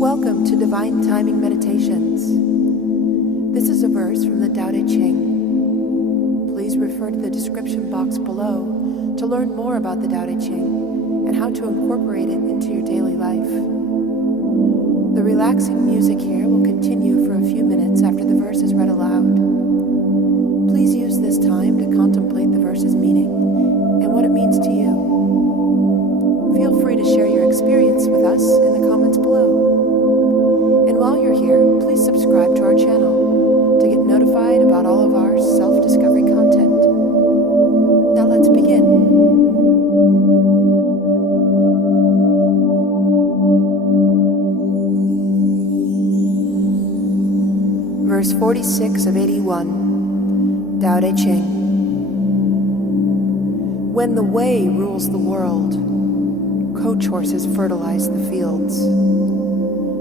Welcome to Divine Timing Meditations. This is a verse from the Tao Te Ching. Please refer to the description box below to learn more about the Tao Te Ching and how to incorporate it into your daily life. The relaxing music here will continue for a few minutes after the verse is read aloud. Please use this time to contemplate the verse's meaning and what it means to you. Feel free to share your experience with us in the comments below. And while you're here, please subscribe to our channel to get notified about all of our self-discovery content. Now let's begin. Verse 46 of 81, Tao Te Ching. When the way rules the world, coach horses fertilize the fields.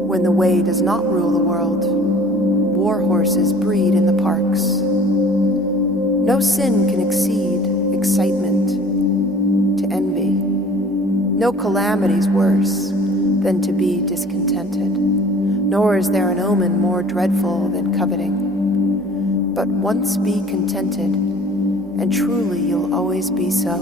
When the way does not rule the world, war horses breed in the parks. No sin can exceed excitement to envy. No calamity's worse than to be discontented, nor is there an omen more dreadful than coveting. But once be contented, and truly you'll always be so.